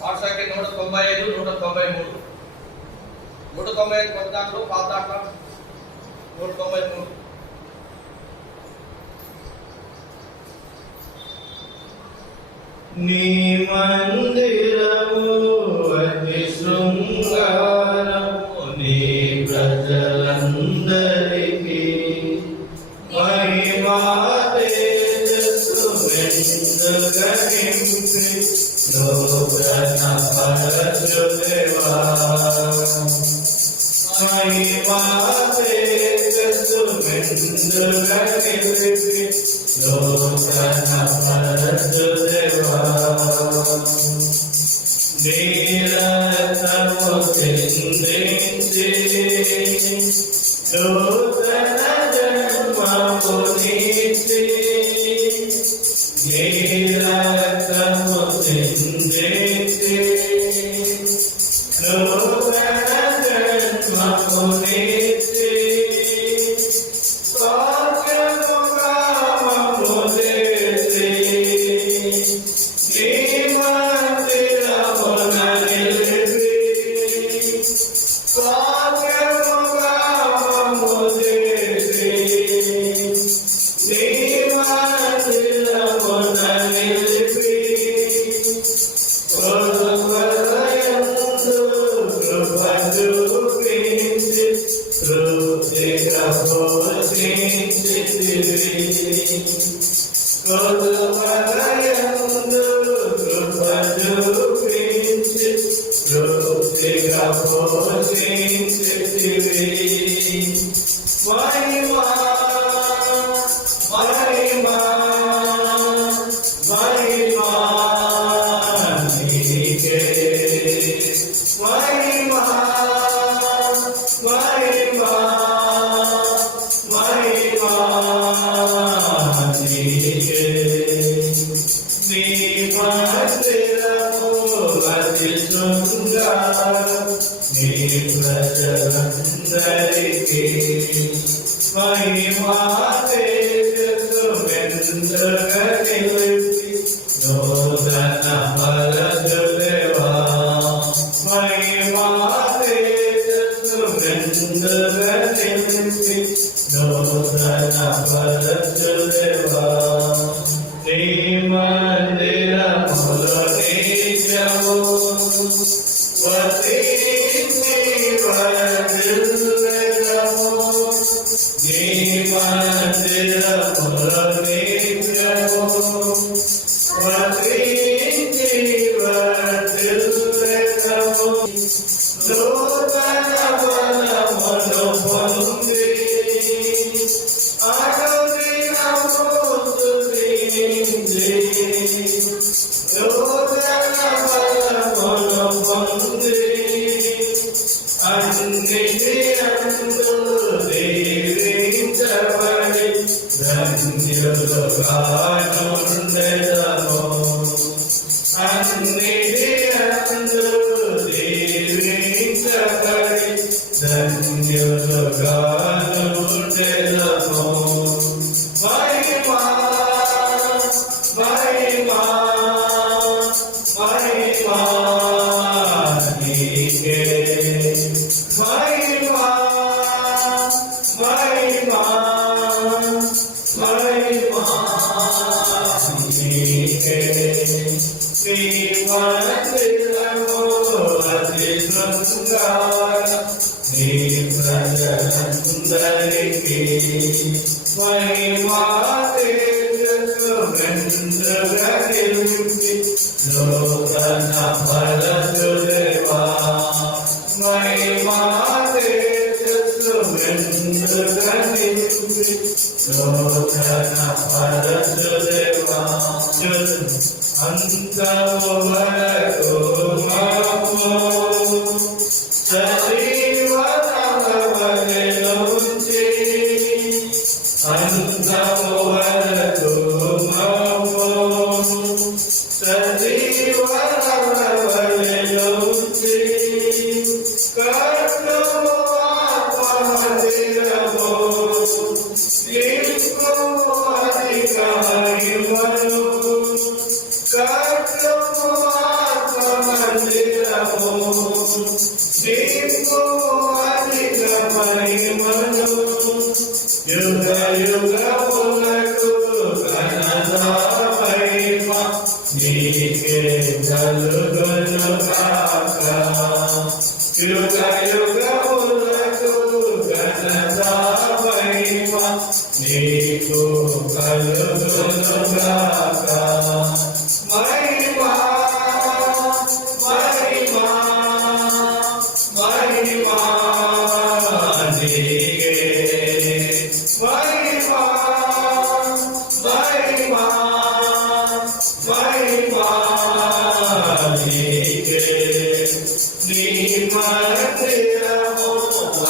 Ward సంఖ్య 195, 193. 195 కొత్త దాంట్లో, పాత దాంట్లో 193. నీ మందిరము అతి శృంగారము, నీ ప్రజలందరికీ మహిమా తేజస్సు మెండుగా నింపి నూతన పరశుదేవా. మహిమా తేజస్సు మెండుగా నింపి నూతన పరశుదేవా. నీరతము చిందించి నూతన జన్మము నీచి, నీరతము చిందించి నూతన జన్మము నీచి, స్వాస్థ్యము కామము చేసి నీ మందిరమున నిలిపి, స్వాస్థ్యము కామము చేసి నీ మందిరమున నిలిపి, హృదయమందు కృప చూపించి తృప్తిగా పోషించితివి. హృదయమందు కృప చూపించి తృప్తిగా పోషించితివి. మహిమా మహిమా మహిమా నీకే, మహిమా మహిమా మహిమా నీకే. నీ మందిరము అతి శృంగారము, నీ ప్రజలందరికీ మహిమా తేజస్సు మెండుగా నిలిపి నూతన పరశుదేవా. మహిమా తేజస్సు మెండుగా నిలిపి నూతన పరశుదేవా. నీ మందిరములో నిత్యము వసించి వర్ధిల్లెదము. నీ మందిరములో నిత్యము వసించి వర్ధిల్లెదము. నూతన బలమును పొంది అనుదినము స్తుతించి, నూతన బలమును పొంది అన్నిటి అందు దీవించబడి ధన్యులుగా నుండెదము. అన్నిటి అందు దీవించబడి ధన్యులుగా నుండెదము. మహిమా మహిమా మహిమా నీకే, మహిమా మహిమా మహిమా నీకే. నీ మందిరము అతి శృంగారము, నీ ప్రజలందరికీ మహిమా తేజస్సు మెండుగా నిలిపి నూతన పరశుదేవా. మహిమా తేజస్సు మెండుగా నిలిపి నూతన పరశుదేవా. అంతము వరకు మమ్ము సజీవనవలెనుంచి, అంతము వరకు మమ్ము సజీవనవలెనుంచి, కర్తము ఆత్మమందిరము నింపుము అధిక మహిమను, కర్తము నీకు అధిక మహిమను యుగ యుగములకు ఘనత మహిమ నీకే కలుగును గాక. యుగ యుగములకు ఘనత మహిమ నీకు కలుగును గాక. మహిమా మహిమా మహిమా నీకే మహిమా మహిమా మహిమా నీకే. నీ మందిరము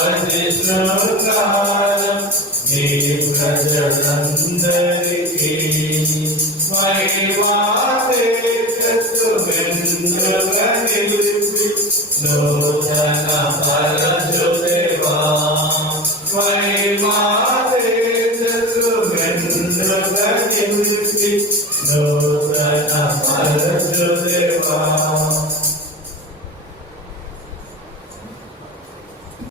అతి శృంగారం నీ ప్రజలందరికీ మహిమా తేజస్సు వెన్నుగా నిలిపి నూతన పరశుదేవా. మహిమా తేజస్సు వెన్నుగా నిలిపి నూతన పరశుదేవా.